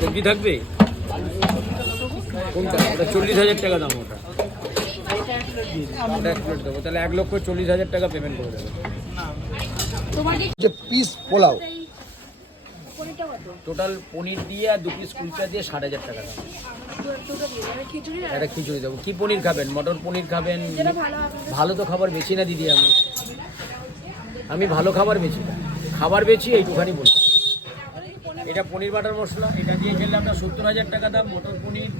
সবজি থাকবে কোনটা? ওটা 40,000 টাকা দাম। ওটা এক প্লেট দেবো, তাহলে 1,40,000 টাকা পেমেন্ট করে দেবো। পিস পোলাও টোটাল পনির দিয়ে আর 2 পিস কুলচা দিয়ে 7,500 টাকা দাম। একটা খিচুড়ি দেবো। কি পনির খাবেন? মটর পনির খাবেন? ভালো তো খাবার বেশি না দিদি, আমি ভালো খাবার বেশি না, খাবার বেশি এইটুখানি বলছি। এটা পনির বাটার মশলা, এটা দিয়ে খেলে আপনার 70,000 টাকা দাম। মটর পনির,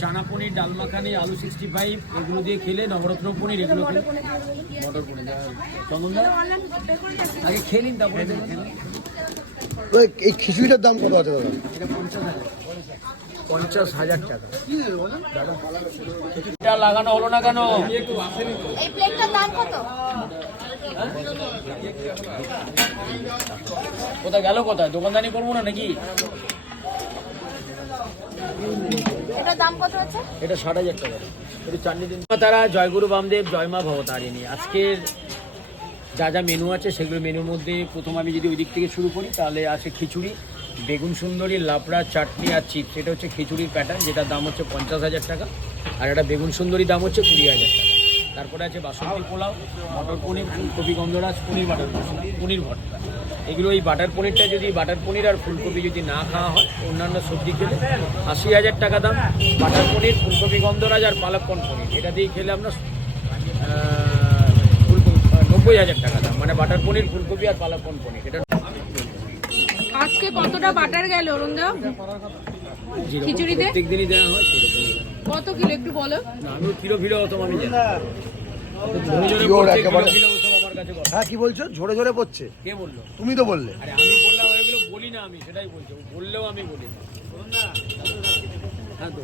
চানা পনির, ডাল মাখানি, আলু 65 এগুলো দিয়ে খেলে, নবরত্ন পনির এগুলো খেলে, মটর পনির আগে খেয়ে নিন, তারপরে এই খিচুড়িটার দাম কত আছে দাদা? এটা 50,000 টাকা। এটা লাগানো হলো না কেন? এই প্লেটটার দাম কত? কোথায় গেল? কোথায় দোকানদানি করবো না নাকি? এটার দাম কত আছে? এটা 60,000 টাকা। একটু চাটনি দিন। তারা জয়গুরু বামদেব, জয় মা ভবতারিণী। আজকের যা যা মেনু আছে সেগুলো মেনুর মধ্যে প্রথম আমি যদি ওই দিক থেকে শুরু করি, তাহলে আছে খিচুড়ি, বেগুন সুন্দরী, লাবড়া, চাটনি আর চিপস। এটা হচ্ছে খিচুড়ির প্যাটার্ন, যেটার দাম হচ্ছে 50,000 টাকা। আর একটা বেগুন সুন্দরী দাম হচ্ছে 20,000 টাকা। তারপরে আছে বাসন্তী পোলাও, মটর পনির, ফুলকপি গন্ধরাজ, পনির বাটার মশলা, পনির ভর্তা। এগুলো এই বাটার পনিরটা যদি বাটার পনির আর ফুলকপি যদি না খাওয়া হয়, অন্যান্য সবজি খেলে 80,000 টাকা দাম। বাটার পনির, ফুলকপি গন্ধরাজ আর পালককন পনির, এটা দিয়ে খেলে আপনার 90,000 টাকা দাম। মানে বাটার পনির, ফুলকপি আর পালককন পনির। এটা আজকে কতটা বাটার গেল অরুণদা খিচুড়িতে? প্রত্যেক দিনই দেওয়া হয় সেরকমই। কত কিলো একটু বলো না, আমি কিলো অত আমি জানি না। হ্যাঁ, কি বলছো? ঝরে ঝরে পড়ছে? কে বললো? তুমি তো বললে। আরে আমি বললাম, এগুলো বলি না, আমি সেটাই বলছি। বললেও আমি বলি। হ্যাঁ তো